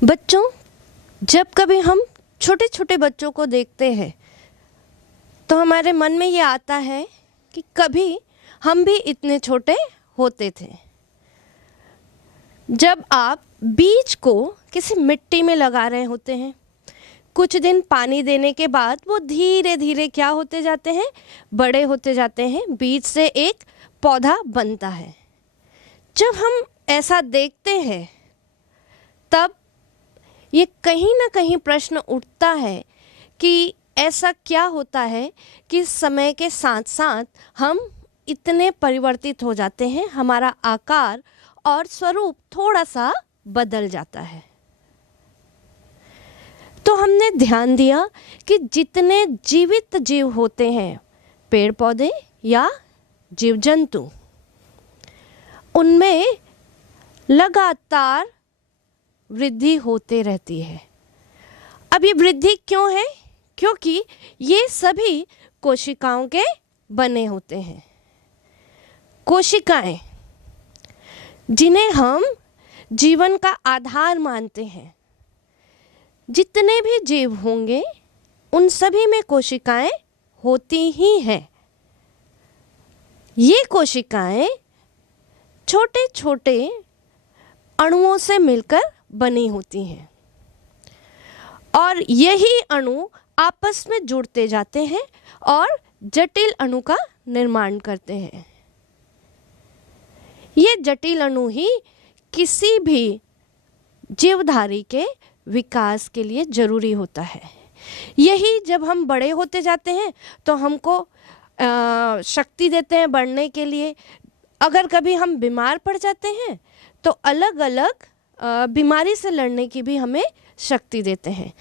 बच्चों, जब कभी हम छोटे छोटे बच्चों को देखते हैं तो हमारे मन में ये आता है कि कभी हम भी इतने छोटे होते थे। जब आप बीज को किसी मिट्टी में लगा रहे होते हैं, कुछ दिन पानी देने के बाद वो धीरे धीरे क्या होते जाते हैं, बड़े होते जाते हैं, बीज से एक पौधा बनता है। जब हम ऐसा देखते हैं तब ये कहीं ना कहीं प्रश्न उठता है कि ऐसा क्या होता है कि समय के साथ साथ हम इतने परिवर्तित हो जाते हैं, हमारा आकार और स्वरूप थोड़ा सा बदल जाता है। तो हमने ध्यान दिया कि जितने जीवित जीव होते हैं, पेड़ पौधे या जीव जंतु, उनमें लगातार वृद्धि होते रहती है। अब ये वृद्धि क्यों है? क्योंकि ये सभी कोशिकाओं के बने होते हैं। कोशिकाएं, जिन्हें हम जीवन का आधार मानते हैं, जितने भी जीव होंगे उन सभी में कोशिकाएं होती ही हैं। ये कोशिकाएं छोटे छोटे अणुओं से मिलकर बनी होती हैं और यही अणु आपस में जुड़ते जाते हैं और जटिल अणु का निर्माण करते हैं। ये जटिल अणु ही किसी भी जीवधारी के विकास के लिए जरूरी होता है। यही जब हम बड़े होते जाते हैं तो हमको शक्ति देते हैं बढ़ने के लिए। अगर कभी हम बीमार पड़ जाते हैं तो अलग अलग बीमारी से लड़ने की भी हमें शक्ति देते हैं।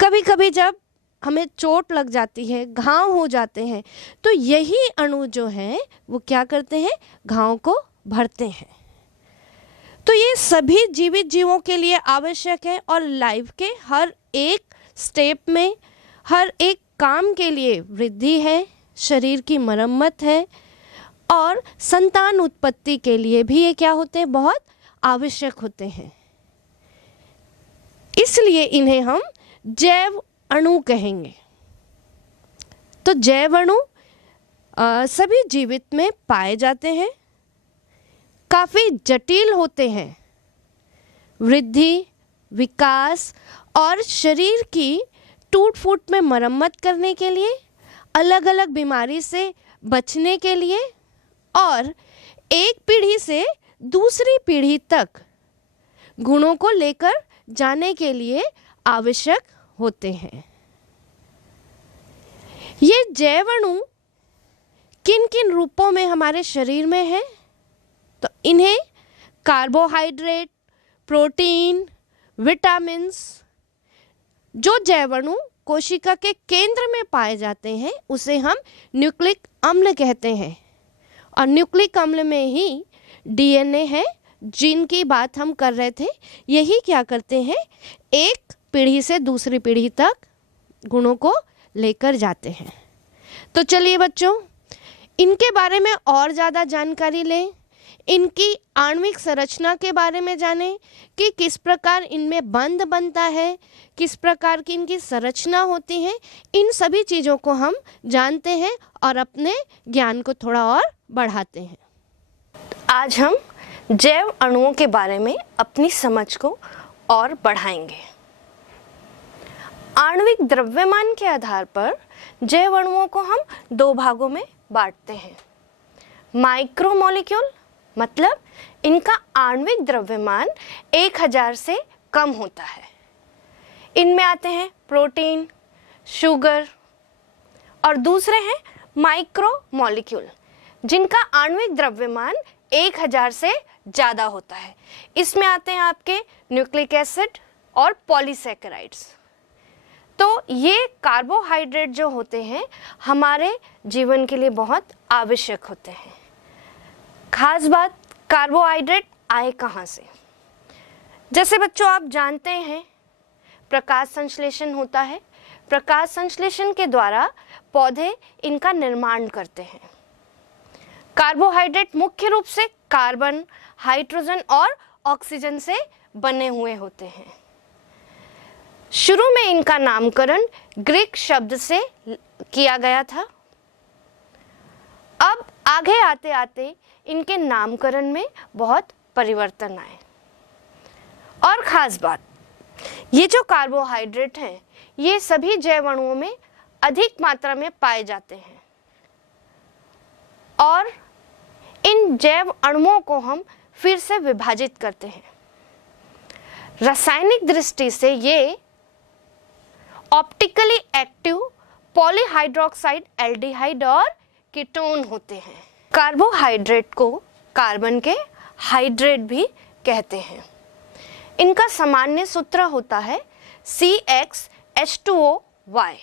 कभी कभी जब हमें चोट लग जाती है, घाव हो जाते हैं, तो यही अणु जो हैं वो क्या करते हैं, घाव को भरते हैं। तो ये सभी जीवित जीवों के लिए आवश्यक है और लाइफ के हर एक स्टेप में, हर एक काम के लिए वृद्धि है, शरीर की मरम्मत है और संतान उत्पत्ति के लिए भी ये क्या होते हैं, बहुत आवश्यक होते हैं। इसलिए इन्हें हम जैव अणु कहेंगे। तो जैव अणु सभी जीवित में पाए जाते हैं, काफ़ी जटिल होते हैं। वृद्धि, विकास और शरीर की टूट फूट में मरम्मत करने के लिए, अलग अलग बीमारी से बचने के लिए और एक पीढ़ी से दूसरी पीढ़ी तक गुणों को लेकर जाने के लिए आवश्यक होते हैं। ये जैव अणु किन किन रूपों में हमारे शरीर में है? तो इन्हें कार्बोहाइड्रेट, प्रोटीन, विटामिन्स, जो जैव अणु कोशिका के केंद्र में पाए जाते हैं उसे हम न्यूक्लिक अम्ल कहते हैं। और न्यूक्लिक अम्ल में ही डीएनए है, जिनकी बात हम कर रहे थे। यही क्या करते हैं, एक पीढ़ी से दूसरी पीढ़ी तक गुणों को लेकर जाते हैं। तो चलिए बच्चों, इनके बारे में और ज़्यादा जानकारी लें, इनकी आणविक संरचना के बारे में जानें कि किस प्रकार इनमें बंध बनता है, किस प्रकार की इनकी संरचना होती है। इन सभी चीज़ों को हम जानते हैं और अपने ज्ञान को थोड़ा और बढ़ाते हैं। आज हम जैव अणुओं के बारे में अपनी समझ को और बढ़ाएंगे। आणविक द्रव्यमान के आधार पर जैव अणुओं को हम दो भागों में बांटते हैं। माइक्रोमोलिक्यूल, मतलब इनका आणविक द्रव्यमान 1000 से कम होता है। इनमें आते हैं प्रोटीन, शुगर, और दूसरे हैं माइक्रोमोलिक्यूल, जिनका आणविक द्रव्यमान 1000 से ज़्यादा होता है। इसमें आते हैं आपके न्यूक्लिक एसिड और पॉलीसैकेराइड्स। तो ये कार्बोहाइड्रेट जो होते हैं हमारे जीवन के लिए बहुत आवश्यक होते हैं। खास बात, कार्बोहाइड्रेट आए कहाँ से? जैसे बच्चों आप जानते हैं प्रकाश संश्लेषण होता है। प्रकाश संश्लेषण के द्वारा पौधे इनका निर्माण करते हैं। कार्बोहाइड्रेट मुख्य रूप से कार्बन, हाइड्रोजन और ऑक्सीजन से बने हुए होते हैं। शुरू में इनका नामकरण ग्रीक शब्द से किया गया था। अब आगे आते आते इनके नामकरण में बहुत परिवर्तन आए। और ख़ास बात, ये जो कार्बोहाइड्रेट हैं ये सभी जैव अणुओं में अधिक मात्रा में पाए जाते हैं और इन जैव अणुओं को हम फिर से विभाजित करते हैं। रासायनिक दृष्टि से ये ऑप्टिकली एक्टिव पॉलीहाइड्रोक्साइड एल्डिहाइड और कीटोन होते हैं। कार्बोहाइड्रेट को कार्बन के हाइड्रेट भी कहते हैं। इनका सामान्य सूत्र होता है CxH2OY।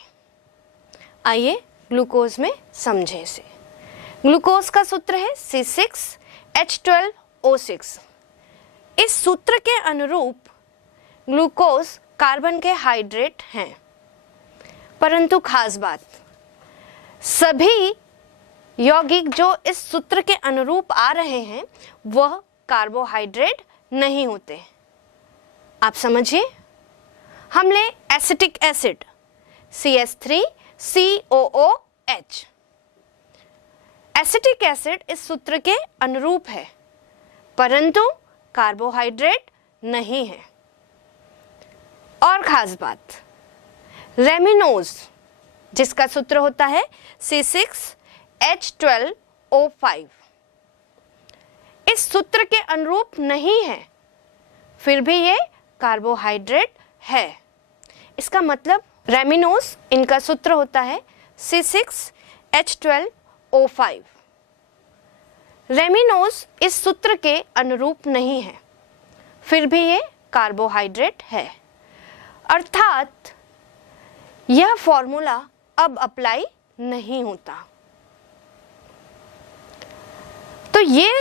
आइए ग्लूकोज में समझे इसे। ग्लूकोज का सूत्र है C6H12O6। इस सूत्र के अनुरूप ग्लूकोज कार्बन के हाइड्रेट हैं, परंतु खास बात, सभी यौगिक जो इस सूत्र के अनुरूप आ रहे हैं वह कार्बोहाइड्रेट नहीं होते। आप समझिए, हम ले acetic acid CH3COOH। Acetic acid इस सूत्र के अनुरूप है, परंतु कार्बोहाइड्रेट नहीं है। और खास बात, रेमिनोज जिसका सूत्र होता है C6H12O5, इस सूत्र के अनुरूप नहीं है, फिर भी ये कार्बोहाइड्रेट है। इसका मतलब रेमिनोज इनका सूत्र होता है C6H12O5। रेमिनोज इस सूत्र के अनुरूप नहीं है, फिर भी ये कार्बोहाइड्रेट है। अर्थात यह फॉर्मूला अब अप्लाई नहीं होता। तो ये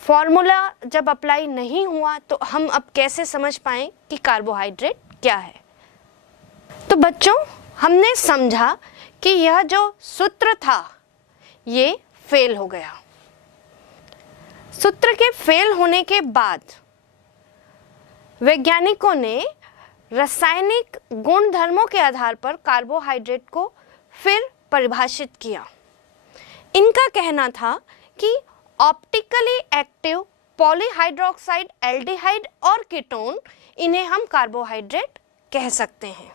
फॉर्मूला जब अप्लाई नहीं हुआ तो हम अब कैसे समझ पाएं कि कार्बोहाइड्रेट क्या है। तो बच्चों, हमने समझा कि यह जो सूत्र था ये फेल हो गया। सूत्र के फेल होने के बाद वैज्ञानिकों ने रासायनिक गुणधर्मों के आधार पर कार्बोहाइड्रेट को फिर परिभाषित किया। इनका कहना था कि ऑप्टिकली एक्टिव पॉलीहाइड्रोक्साइड एल्डिहाइड और कीटोन, इन्हें हम कार्बोहाइड्रेट कह सकते हैं,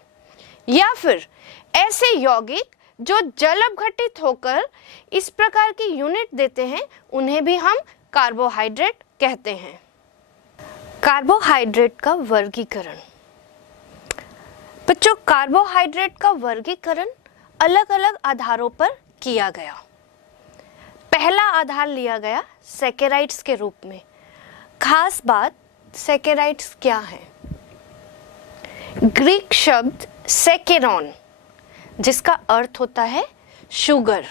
या फिर ऐसे यौगिक जो जल अपघटित होकर इस प्रकार की यूनिट देते हैं उन्हें भी हम कार्बोहाइड्रेट कहते हैं। कार्बोहाइड्रेट का वर्गीकरण। बच्चों, कार्बोहाइड्रेट का वर्गीकरण अलग अलग आधारों पर किया गया। पहला आधार लिया गया सैकेराइड्स के रूप में। खास बात, सैकेराइड्स क्या है? ग्रीक शब्द सैकेरॉन, जिसका अर्थ होता है शुगर।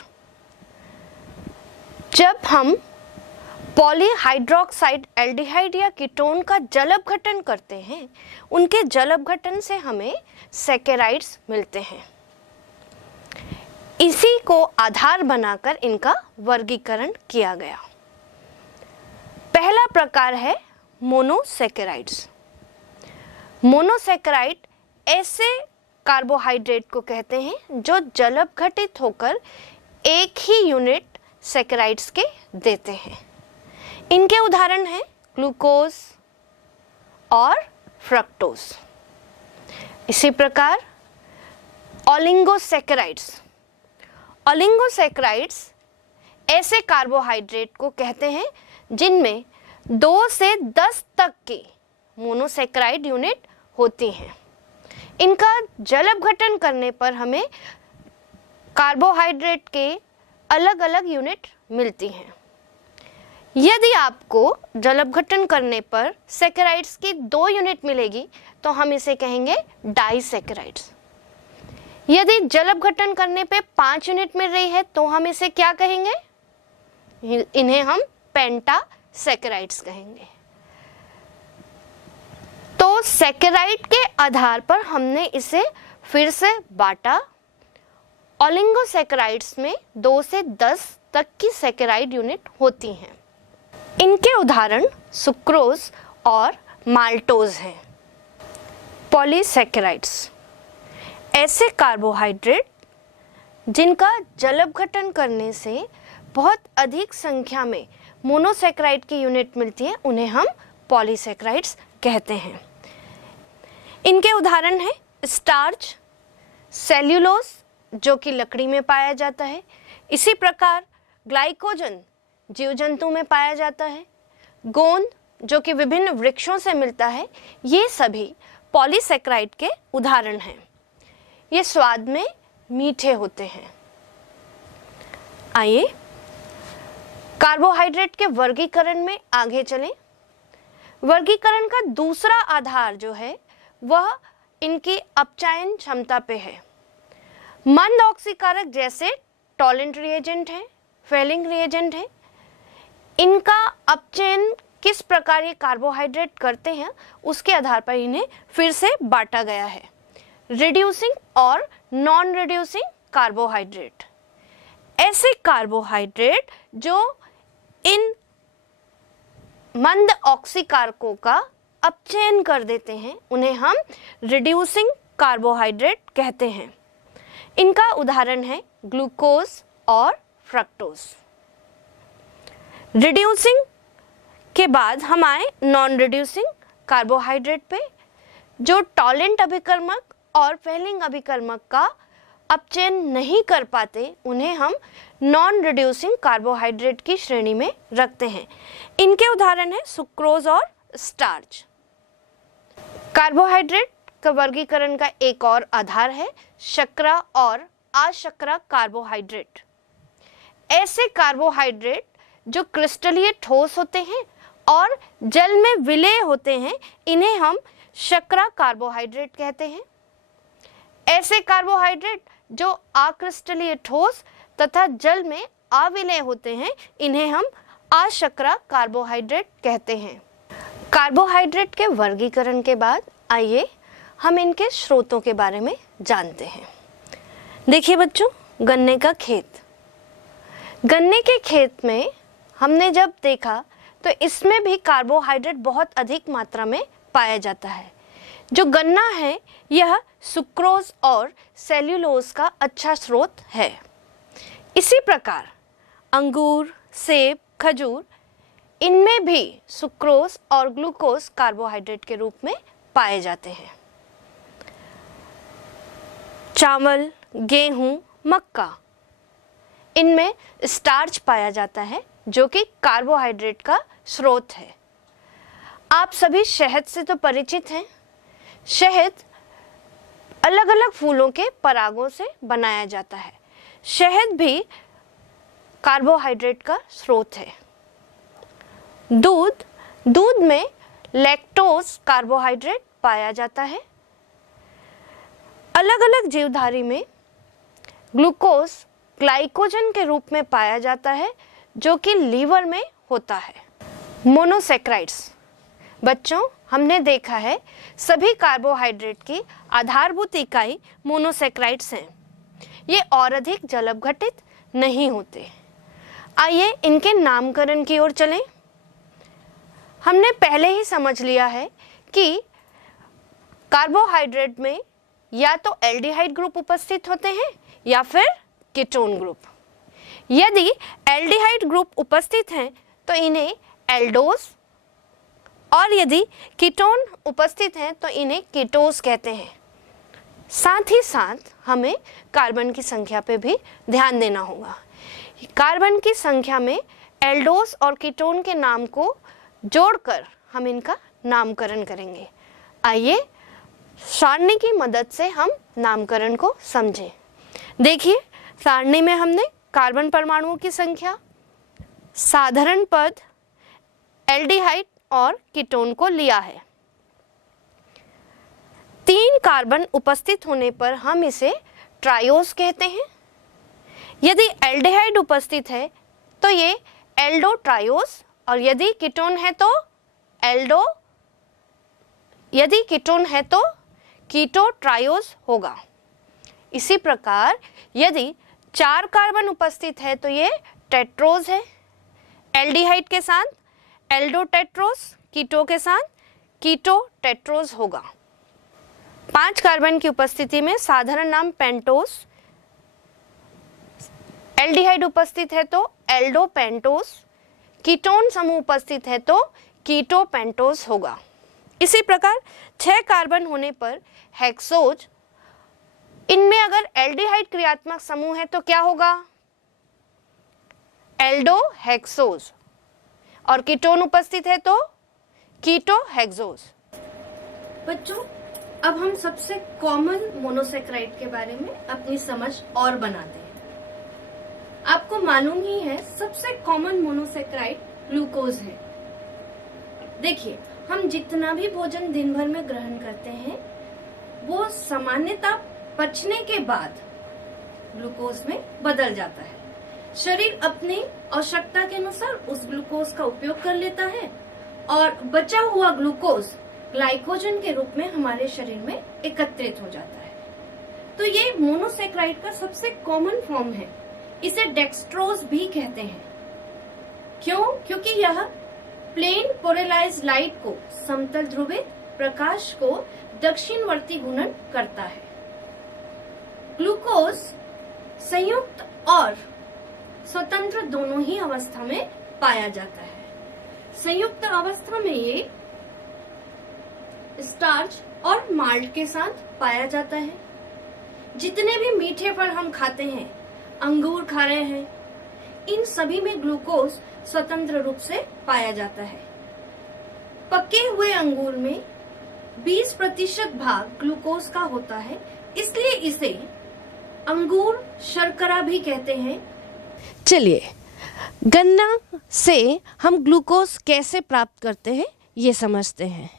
जब हम पॉलीहाइड्रोक्साइड एल्डिहाइड या कीटोन का जल अपघटन करते हैं, उनके जल अपघटन से हमें सैकेराइड्स मिलते हैं। इसी को आधार बनाकर इनका वर्गीकरण किया गया। पहला प्रकार है मोनोसैकेराइड्स। मोनोसैकेराइड ऐसे कार्बोहाइड्रेट को कहते हैं जो जल अपघटित होकर एक ही यूनिट सैकेराइड्स के देते हैं। इनके उदाहरण हैं ग्लूकोज और फ्रक्टोज। इसी प्रकार ओलिगोसैकेराइड्स। ओलिगोसैकेराइड्स ऐसे कार्बोहाइड्रेट को कहते हैं जिनमें 2 से 10 तक के मोनोसैकेराइड यूनिट होती हैं। इनका जल अपघटन करने पर हमें कार्बोहाइड्रेट के अलग अलग यूनिट मिलती हैं। यदि आपको जल अपघटन करने पर सैकेराइड्स की 2 यूनिट मिलेगी तो हम इसे कहेंगे डाइसैकेराइड्स। यदि जल अपघटन करने पे 5 यूनिट मिल रही है तो हम इसे क्या कहेंगे? इन्हें हम पेंटासैकेराइड्स कहेंगे। तो सैकेराइड के आधार पर हमने इसे फिर से बांटा। ओलिगोसैकेराइड्स में 2 से 10 तक की सैकेराइड यूनिट होती हैं। इनके उदाहरण सुक्रोज और माल्टोज हैं। पॉलीसैकेराइड्स ऐसे कार्बोहाइड्रेट जिनका जलपघटन करने से बहुत अधिक संख्या में मोनोसैकेराइड की यूनिट मिलती है, उन्हें हम पॉलीसैकेराइड्स कहते हैं। इनके उदाहरण हैं स्टार्च, सेल्यूलोज जो कि लकड़ी में पाया जाता है, इसी प्रकार ग्लाइकोजन जीव जंतु में पाया जाता है, गोंद जो कि विभिन्न वृक्षों से मिलता है, ये सभी पॉलीसैकेराइड के उदाहरण हैं। ये स्वाद में मीठे होते हैं। आइए कार्बोहाइड्रेट के वर्गीकरण में आगे चलें। वर्गीकरण का दूसरा आधार जो है वह इनकी अपचयन क्षमता पे है। मंद ऑक्सीकारक जैसे टॉलेंट रिएजेंट है, फेलिंग रिएजेंट है, इनका अपचयन किस प्रकार ये कार्बोहाइड्रेट करते हैं उसके आधार पर इन्हें फिर से बांटा गया है। रिड्यूसिंग और नॉन रिड्यूसिंग कार्बोहाइड्रेट, ऐसे कार्बोहाइड्रेट जो इन मंद ऑक्सीकारकों का अपचयन कर देते हैं, उन्हें हम रिड्यूसिंग कार्बोहाइड्रेट कहते हैं। इनका उदाहरण है ग्लूकोज और फ्रक्टोज। रिड्यूसिंग के बाद हम आए नॉन रिड्यूसिंग कार्बोहाइड्रेट पे, जो टॉलेंट अभिकर्मक और फेलिंग अभिकर्मक का अपचयन नहीं कर पाते, उन्हें हम नॉन रिड्यूसिंग कार्बोहाइड्रेट की श्रेणी में रखते हैं। इनके उदाहरण है सुक्रोज और स्टार्च। कार्बोहाइड्रेट का वर्गीकरण का एक और आधार है शर्करा और अशर्करा कार्बोहाइड्रेट। ऐसे कार्बोहाइड्रेट जो क्रिस्टलीय ठोस होते हैं और जल में विलेय होते हैं, इन्हें हम शर्करा कार्बोहाइड्रेट कहते हैं। ऐसे कार्बोहाइड्रेट जो अक्रिस्टलीय ठोस तथा जल में अविलेय होते हैं, इन्हें हम अशर्करा कार्बोहाइड्रेट कहते हैं। कार्बोहाइड्रेट के वर्गीकरण के बाद आइए हम इनके स्रोतों के बारे में जानते हैं। देखिए बच्चों, गन्ने का खेत, गन्ने के खेत में हमने जब देखा तो इसमें भी कार्बोहाइड्रेट बहुत अधिक मात्रा में पाया जाता है। जो गन्ना है यह सुक्रोज और सेल्यूलोज का अच्छा स्रोत है। इसी प्रकार अंगूर, सेब, खजूर, इनमें भी सुक्रोज और ग्लूकोज कार्बोहाइड्रेट के रूप में पाए जाते हैं। चावल, गेहूं, मक्का, इनमें स्टार्च पाया जाता है जो कि कार्बोहाइड्रेट का स्रोत है। आप सभी शहद से तो परिचित हैं। शहद अलग अलग फूलों के परागों से बनाया जाता है। शहद भी कार्बोहाइड्रेट का स्रोत है। दूध, दूध में लैक्टोज कार्बोहाइड्रेट पाया जाता है। अलग अलग जीवधारी में ग्लूकोज ग्लाइकोजन के रूप में पाया जाता है जो कि लीवर में होता है। मोनोसैकेराइड्स, बच्चों हमने देखा है सभी कार्बोहाइड्रेट की आधारभूत इकाई मोनोसैकेराइड्स हैं। ये और अधिक जलपघटित नहीं होते। आइए इनके नामकरण की ओर चलें। हमने पहले ही समझ लिया है कि कार्बोहाइड्रेट में या तो एल्डिहाइड ग्रुप उपस्थित होते हैं या फिर कीटोन ग्रुप। यदि एल्डिहाइड ग्रुप उपस्थित हैं तो इन्हें एल्डोज, और यदि कीटोन उपस्थित हैं तो इन्हें कीटोज कहते हैं। साथ ही साथ हमें कार्बन की संख्या पे भी ध्यान देना होगा। कार्बन की संख्या में एल्डोज और कीटोन के नाम को जोड़कर हम इनका नामकरण करेंगे। आइए सारणी की मदद से हम नामकरण को समझें। देखिए, सारणी में हमने कार्बन परमाणुओं की संख्या, साधारण पद, एल्डिहाइड और कीटोन को लिया है। 3 कार्बन उपस्थित होने पर हम इसे ट्रायोज कहते हैं। यदि एल्डिहाइड उपस्थित है तो ये एल्डो ट्रायोज, और यदि कीटोन है तो एल्डो, यदि कीटोन है तो कीटो ट्रायोज होगा। इसी प्रकार यदि 4 कार्बन उपस्थित है तो ये टेट्रोज है। एल्डिहाइड के साथ एल्डो टेट्रोज, कीटो के साथ कीटो टेट्रोज होगा। 5 कार्बन की उपस्थिति में साधारण नाम पेंटोस, एल्डिहाइड उपस्थित है तो एल्डोपेंटोस, कीटोन समूह उपस्थित है तो कीटोपेंटोस होगा। इसी प्रकार 6 कार्बन होने पर हेक्सोज, इनमें अगर एल्डिहाइड क्रियात्मक समूह है तो क्या होगा? एल्डोहेक्सोज, और कीटोन उपस्थित है तो कीटोहेक्सोज। बच्चों, अब हम सबसे कॉमन मोनोसेक्राइड के बारे में अपनी समझ और बनाते हैं। आपको मालूम ही है सबसे कॉमन मोनोसेक्राइड ग्लूकोज है। देखिए, हम जितना भी भोजन दिन भर में ग्रहण करते हैं वो सामान्यतः पचने के बाद ग्लूकोज में बदल जाता है। शरीर अपनी आवश्यकता के अनुसार उस ग्लूकोज का उपयोग कर लेता है और बचा हुआ ग्लूकोज ग्लाइकोजन के रूप में हमारे शरीर में एकत्रित हो जाता है। तो ये मोनोसेक्राइड का सबसे कॉमन फॉर्म है। इसे डेक्सट्रोज भी कहते हैं। क्यों? क्योंकि यह प्लेन पोलराइज्ड लाइट को, समतल ध्रुवित प्रकाश को दक्षिणवर्ती घूर्णन करता है। ग्लूकोज संयुक्त और स्वतंत्र दोनों ही अवस्था में पाया जाता है। संयुक्त अवस्था में ये स्टार्च और माल्ट के साथ पाया जाता है। जितने भी मीठे फल हम खाते हैं, अंगूर खा रहे हैं, इन सभी में ग्लूकोज स्वतंत्र रूप से पाया जाता है। पके हुए अंगूर में 20% भाग ग्लूकोज का होता है, इसलिए इसे अंगूर शर्करा भी कहते हैं। चलिए, गन्ना से हम ग्लूकोज कैसे प्राप्त करते हैं ये समझते हैं।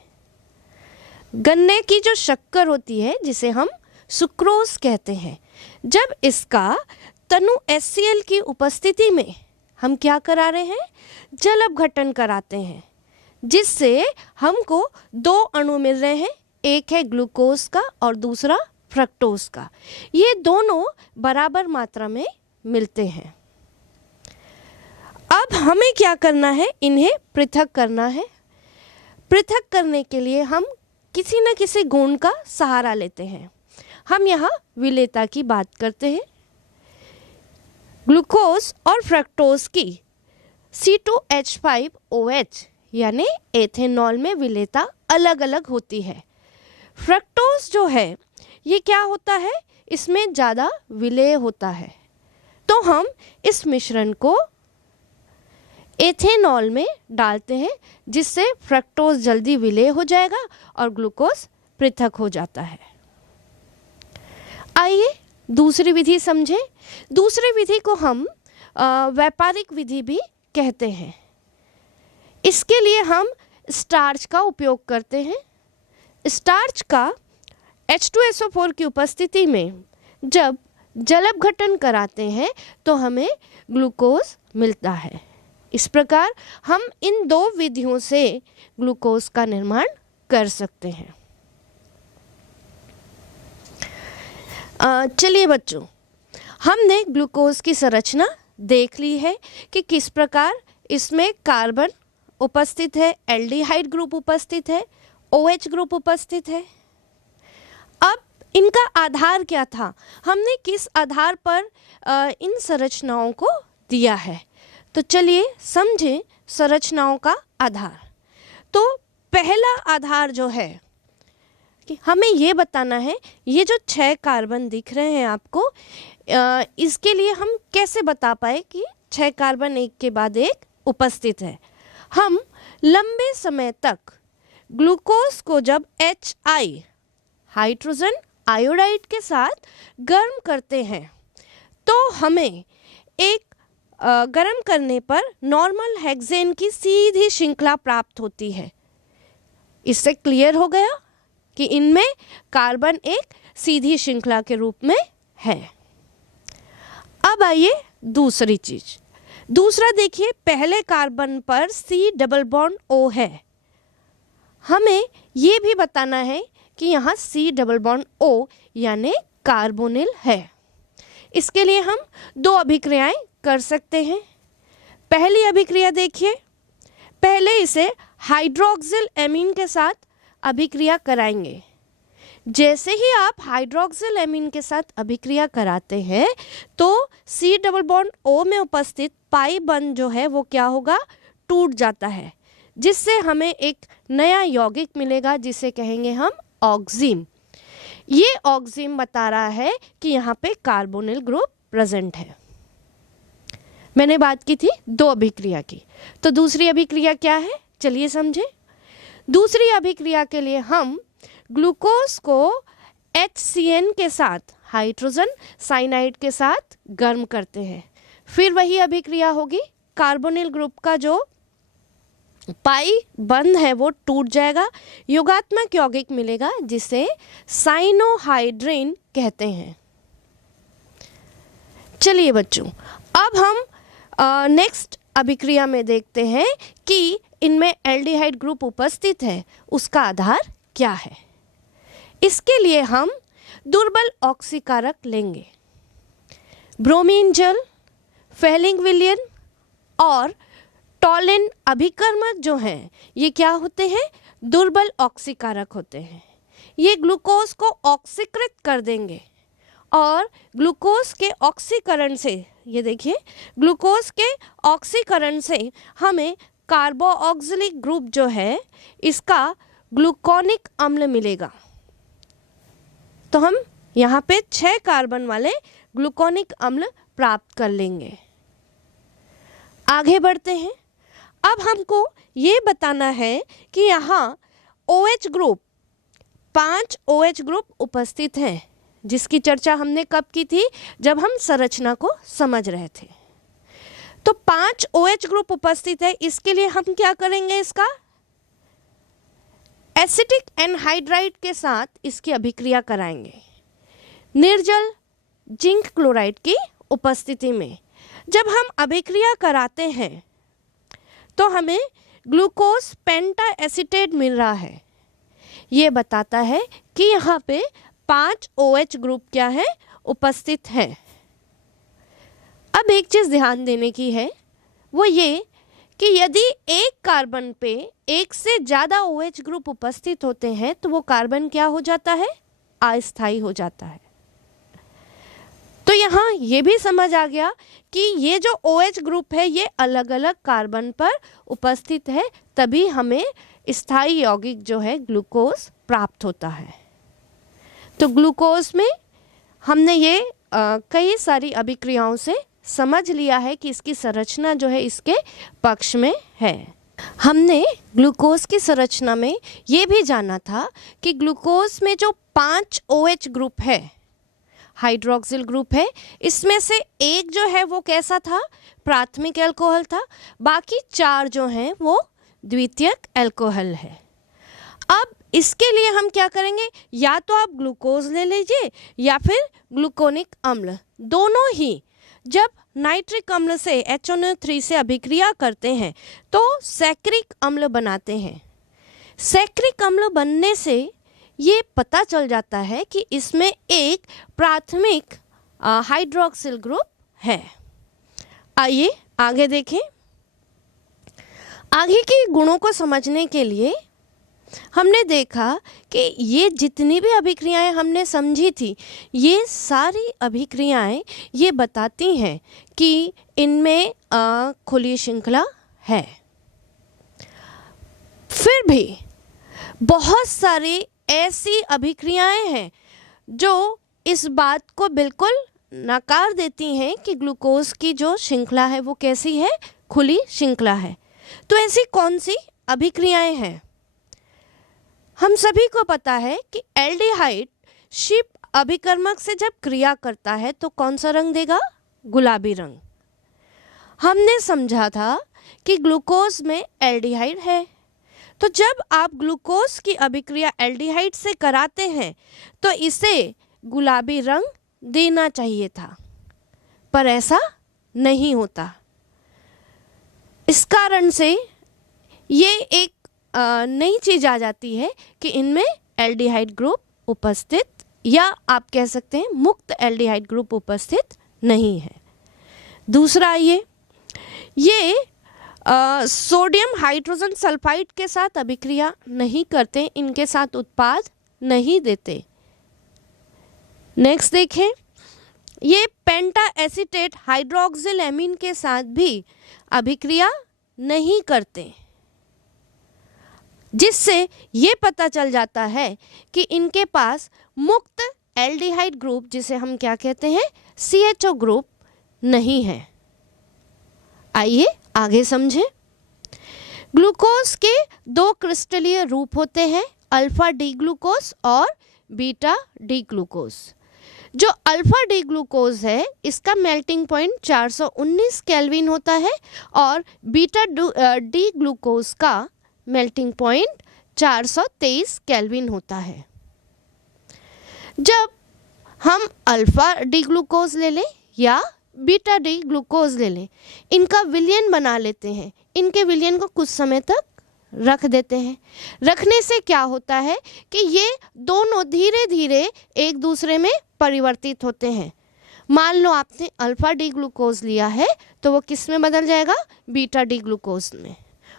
गन्ने की जो शक्कर होती है जिसे हम सुक्रोज कहते हैं, जब इसका तनु HCl की उपस्थिति में हम क्या करा रहे हैं? जल अपघटन कराते हैं, जिससे हमको 2 अणु मिल रहे हैं। एक है ग्लूकोज का और दूसरा फ्रक्टोज का। ये दोनों बराबर मात्रा में मिलते हैं। अब हमें क्या करना है? इन्हें पृथक करना है। पृथक करने के लिए हम किसी न किसी गुण का सहारा लेते हैं। हम यहाँ विलेयता की बात करते हैं। ग्लूकोज और फ्रक्टोज की C2H5OH यानी एथेनॉल में विलेयता अलग अलग होती है। फ्रक्टोज जो है ये क्या होता है? इसमें ज़्यादा विलेय होता है। तो हम इस मिश्रण को एथेनॉल में डालते हैं, जिससे फ्रक्टोज जल्दी विलेय हो जाएगा और ग्लूकोज पृथक हो जाता है। आइए दूसरी विधि समझें। दूसरी विधि को हम व्यापारिक विधि भी कहते हैं। इसके लिए हम स्टार्च का उपयोग करते हैं। स्टार्च का H2SO4 की उपस्थिति में जब जल अपघटन कराते हैं तो हमें ग्लूकोज मिलता है। इस प्रकार हम इन 2 विधियों से ग्लूकोज का निर्माण कर सकते हैं। चलिए बच्चों, हमने ग्लूकोज की संरचना देख ली है कि किस प्रकार इसमें कार्बन उपस्थित है, एल्डिहाइड ग्रुप उपस्थित है, OH ग्रुप उपस्थित है। अब इनका आधार क्या था? हमने किस आधार पर इन संरचनाओं को दिया है? तो चलिए समझें संरचनाओं का आधार। तो पहला आधार जो है कि हमें ये बताना है, ये जो 6 कार्बन दिख रहे हैं आपको, इसके लिए हम कैसे बता पाए कि 6 कार्बन एक के बाद एक उपस्थित है। हम लंबे समय तक ग्लूकोज को जब HI हाइड्रोजन आयोडाइड के साथ गर्म करते हैं तो हमें एक गर्म करने पर नॉर्मल हेक्सेन की सीधी श्रृंखला प्राप्त होती है। इससे क्लियर हो गया कि इनमें कार्बन एक सीधी श्रृंखला के रूप में है। अब आइए दूसरी चीज। दूसरा देखिए, पहले कार्बन पर C डबल बॉन्ड O है। हमें ये भी बताना है कि यहाँ C डबल बॉन्ड O यानी कार्बोनिल है। इसके लिए हम 2 अभिक्रियाएं कर सकते हैं। पहली अभिक्रिया देखिए, पहले इसे हाइड्रोक्सिल एमीन के साथ अभिक्रिया कराएंगे, जैसे ही आप हाइड्रोक्सिल एमीन के साथ अभिक्रिया कराते हैं तो C डबल बॉन्ड O में उपस्थित पाई बंध जो है वो क्या होगा, टूट जाता है, जिससे हमें एक नया यौगिक मिलेगा जिसे कहेंगे हम ऑक्सीम। ये ऑक्सीम बता रहा है कि यहाँ पे कार्बोनिल ग्रुप प्रेजेंट है। मैंने बात की थी दो अभिक्रिया की, तो दूसरी अभिक्रिया क्या है, चलिए समझे। दूसरी अभिक्रिया के लिए हम ग्लूकोज को HCN के साथ हाइड्रोजन साइनाइड के साथ गर्म करते हैं। फिर वही अभिक्रिया होगी, कार्बोनिल ग्रुप का जो पाई बंध है वो टूट जाएगा, योगात्मक यौगिक मिलेगा जिसे साइनोहाइड्रिन कहते हैं। चलिए बच्चों, अब हम नेक्स्ट अभिक्रिया में देखते हैं कि इनमें एल्डिहाइड ग्रुप उपस्थित है, उसका आधार क्या है। इसके लिए हम दुर्बल ऑक्सीकारक लेंगे। ब्रोमीन जल, फेलिंग विलियन और टॉलिन अभिकर्मक जो हैं ये क्या होते हैं, दुर्बल ऑक्सीकारक होते हैं। ये ग्लूकोज को ऑक्सीकृत कर देंगे और ग्लूकोज के ऑक्सीकरण से, ये देखिए, ग्लूकोज के ऑक्सीकरण से हमें कार्बोऑक्सिलिक ग्रुप जो है इसका ग्लूकोनिक अम्ल मिलेगा। तो हम यहाँ पे 6 कार्बन वाले ग्लूकोनिक अम्ल प्राप्त कर लेंगे। आगे बढ़ते हैं। अब हमको ये बताना है कि यहाँ OH ग्रुप, 5 OH ग्रुप उपस्थित हैं, जिसकी चर्चा हमने कब की थी, जब हम संरचना को समझ रहे थे। तो 5 OH ग्रुप उपस्थित है, इसके लिए हम क्या करेंगे, इसका एसिटिक एनहाइड्राइड के साथ इसकी अभिक्रिया कराएंगे निर्जल जिंक क्लोराइड की उपस्थिति में। जब हम अभिक्रिया कराते हैं तो हमें ग्लूकोज पेंटा एसीटेट मिल रहा है। ये बताता है कि यहाँ पे 5 OH ग्रुप क्या है, उपस्थित है। अब एक चीज़ ध्यान देने की है, वो ये कि यदि एक कार्बन पे एक से ज़्यादा OH ग्रुप उपस्थित होते हैं तो वो कार्बन क्या हो जाता है, अस्थायी हो जाता है। तो यहाँ ये भी समझ आ गया कि ये जो OH ग्रुप है ये अलग अलग कार्बन पर उपस्थित है, तभी हमें स्थायी यौगिक जो है ग्लूकोज प्राप्त होता है। तो ग्लूकोज में हमने ये कई सारी अभिक्रियाओं से समझ लिया है कि इसकी संरचना जो है इसके पक्ष में है। हमने ग्लूकोज की संरचना में ये भी जाना था कि ग्लूकोज में जो 5 OH ग्रुप है, हाइड्रोक्सिल ग्रुप है, इसमें से एक जो है वो कैसा था, प्राथमिक अल्कोहल था, बाकी 4 जो हैं वो द्वितीयक अल्कोहल है। अब इसके लिए हम क्या करेंगे, या तो आप ग्लूकोज ले लीजिए या फिर ग्लूकोनिक अम्ल, दोनों ही जब नाइट्रिक अम्ल से HNO3 से अभिक्रिया करते हैं तो सैक्रिक अम्ल बनाते हैं। सैक्रिक अम्ल बनने से ये पता चल जाता है कि इसमें एक प्राथमिक हाइड्रोक्सिल ग्रुप है। आइए आगे देखें। आगे के गुणों को समझने के लिए हमने देखा कि ये जितनी भी अभिक्रियाएं हमने समझी थी, ये सारी अभिक्रियाएं ये बताती हैं कि इनमें खुली श्रृंखला है। फिर भी बहुत सारी ऐसी अभिक्रियाएं हैं जो इस बात को बिल्कुल नकार देती हैं कि ग्लूकोज की जो श्रृंखला है वो कैसी है, खुली श्रृंखला है। तो ऐसी कौन सी अभिक्रियाएं हैं? हम सभी को पता है कि एल्डिहाइड शिप अभिकर्मक से जब क्रिया करता है तो कौन सा रंग देगा, गुलाबी रंग। हमने समझा था कि ग्लूकोज में एल्डिहाइड है, तो जब आप ग्लूकोज की अभिक्रिया एल्डिहाइड से कराते हैं तो इसे गुलाबी रंग देना चाहिए था, पर ऐसा नहीं होता। इस कारण से ये एक नई चीज आ जाती है कि इनमें एल्डिहाइड ग्रुप उपस्थित, या आप कह सकते हैं मुक्त एल्डिहाइड ग्रुप उपस्थित नहीं है। दूसरा ये सोडियम हाइड्रोजन सल्फाइड के साथ अभिक्रिया नहीं करते, इनके साथ उत्पाद नहीं देते। नेक्स्ट देखें, ये पेंटा एसीटेट हाइड्रोक्सिल एमीन के साथ भी अभिक्रिया नहीं करते, जिससे ये पता चल जाता है कि इनके पास मुक्त एल्डिहाइड ग्रुप, जिसे हम क्या कहते हैं, CHO ग्रुप नहीं है। आइए आगे समझें। ग्लूकोज के दो क्रिस्टलीय रूप होते हैं, अल्फा डी ग्लूकोज और बीटा डी ग्लूकोज। जो अल्फा डी ग्लूकोज है इसका मेल्टिंग पॉइंट 419 केल्विन होता है और बीटा डी ग्लूकोज का मेल्टिंग पॉइंट 423 केल्विन होता है। जब हम अल्फा डी ग्लूकोज ले लें या बीटा डी ग्लूकोज ले लें, इनका विलयन बना लेते हैं, इनके विलयन को कुछ समय तक रख देते हैं। रखने से क्या होता है कि ये दोनों धीरे धीरे एक दूसरे में परिवर्तित होते हैं। मान लो आपने अल्फा डी ग्लूकोज लिया है तो वो किस में बदल जाएगा, बीटा डी ग्लूकोज में,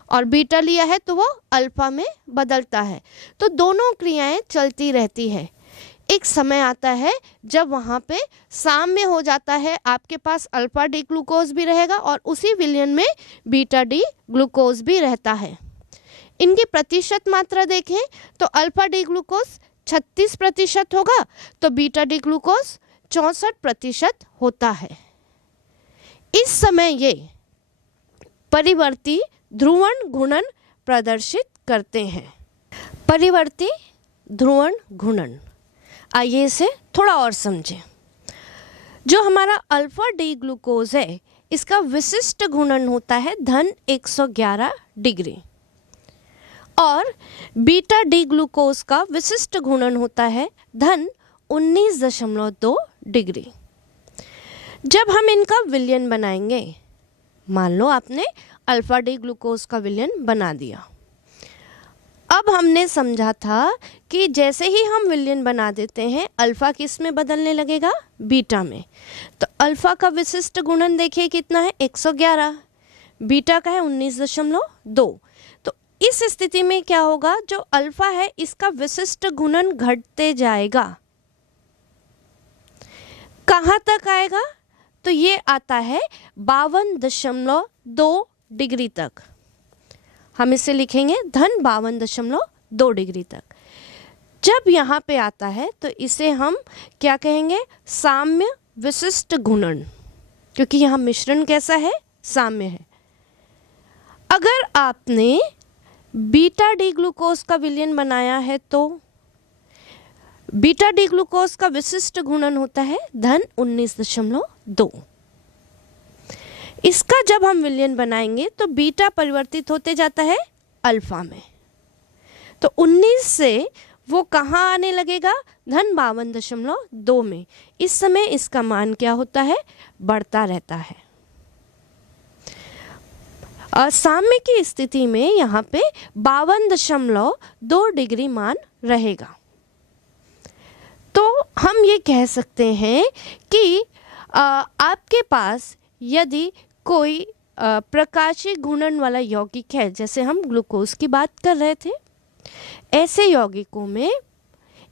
और बीटा लिया है तो वो अल्फा में बदलता है। तो दोनों क्रियाएं चलती रहती है। एक समय आता है जब वहाँ पे साम्य हो जाता है, आपके पास अल्फा डी ग्लूकोज भी रहेगा और उसी विलयन में बीटा डी ग्लूकोज भी रहता है। इनकी प्रतिशत मात्रा देखें तो अल्फा डी ग्लूकोज 36% होगा तो बीटा डी ग्लूकोज 64% होता है। इस समय ये परिवर्ती ध्रुवण घूर्णन प्रदर्शित करते हैं। परिवर्ती ध्रुवण घूर्णन, आइए इसे थोड़ा और समझें। जो हमारा अल्फा डी ग्लूकोज है इसका विशिष्ट घूर्णन होता है धन 111 डिग्री और बीटा डी ग्लूकोज का विशिष्ट घूर्णन होता है धन 19.2 डिग्री। जब हम इनका विलयन बनाएंगे, मान लो आपने अल्फा डी ग्लूकोज का विलयन बना दिया। अब हमने समझा था कि जैसे ही हम विलयन बना देते हैं अल्फा किस में बदलने लगेगा, बीटा में। तो अल्फा का विशिष्ट गुणन देखिए कितना है, 111, बीटा का है 19.2। तो इस स्थिति में क्या होगा, जो अल्फा है इसका विशिष्ट गुणन घटते जाएगा। कहाँ तक आएगा, तो ये आता है 52.2 डिग्री तक। हम इसे लिखेंगे धन 52.2 डिग्री तक। जब यहाँ पे आता है तो इसे हम क्या कहेंगे, साम्य विशिष्ट घूर्णन, क्योंकि यहाँ मिश्रण कैसा है, साम्य है। अगर आपने बीटा डी ग्लूकोज का विलयन बनाया है तो बीटा डी ग्लूकोज का विशिष्ट घूर्णन होता है धन 19.2। इसका जब हम विलयन बनाएंगे तो बीटा परिवर्तित होते जाता है अल्फा में। तो 19 से वो कहाँ आने लगेगा, धन 52.2 में। इस समय इसका मान क्या होता है, बढ़ता रहता है। साम्य की स्थिति में यहाँ पे 52.2 डिग्री मान रहेगा। तो हम ये कह सकते हैं कि आपके पास यदि कोई प्रकाशीय घूर्णन वाला यौगिक है, जैसे हम ग्लूकोज की बात कर रहे थे, ऐसे यौगिकों में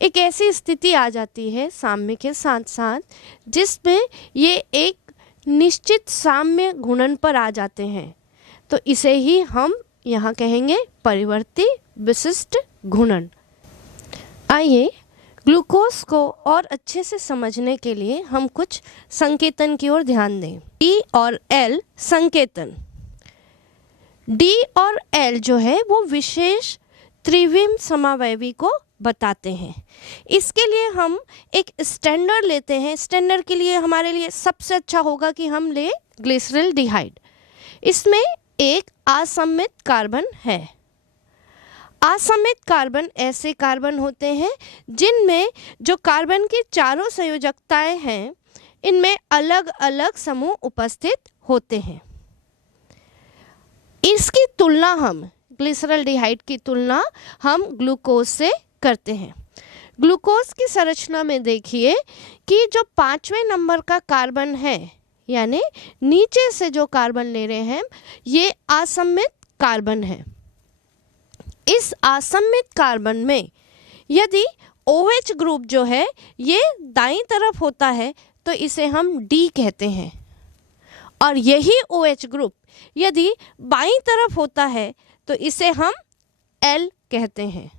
एक ऐसी स्थिति आ जाती है साम्य के साथ साथ जिसमें ये एक निश्चित साम्य घूर्णन पर आ जाते हैं, तो इसे ही हम यहाँ कहेंगे परिवर्ती विशिष्ट घूर्णन। आइए ग्लूकोज को और अच्छे से समझने के लिए हम कुछ संकेतन की ओर ध्यान दें। D और L संकेतन। D और L जो है वो विशेष त्रिविम समावयवी को बताते हैं। इसके लिए हम एक स्टैंडर्ड लेते हैं। स्टैंडर्ड के लिए हमारे लिए सबसे अच्छा होगा कि हम ले ग्लिसरल्डिहाइड। इसमें एक असममित कार्बन है। असममित कार्बन ऐसे कार्बन होते हैं जिनमें जो कार्बन की चारों संयोजकताएं हैं इनमें अलग अलग समूह उपस्थित होते हैं। इसकी तुलना हम ग्लिसरल्डिहाइड की तुलना हम ग्लूकोज से करते हैं। ग्लूकोज की संरचना में देखिए कि जो 5वें नंबर का कार्बन है, यानी नीचे से जो कार्बन ले रहे हैं, ये असममित कार्बन है। इस असममित कार्बन में यदि OH ग्रुप जो है ये दाईं तरफ होता है तो इसे हम D कहते हैं, और यही OH ग्रुप यदि बाईं तरफ होता है तो इसे हम L कहते हैं।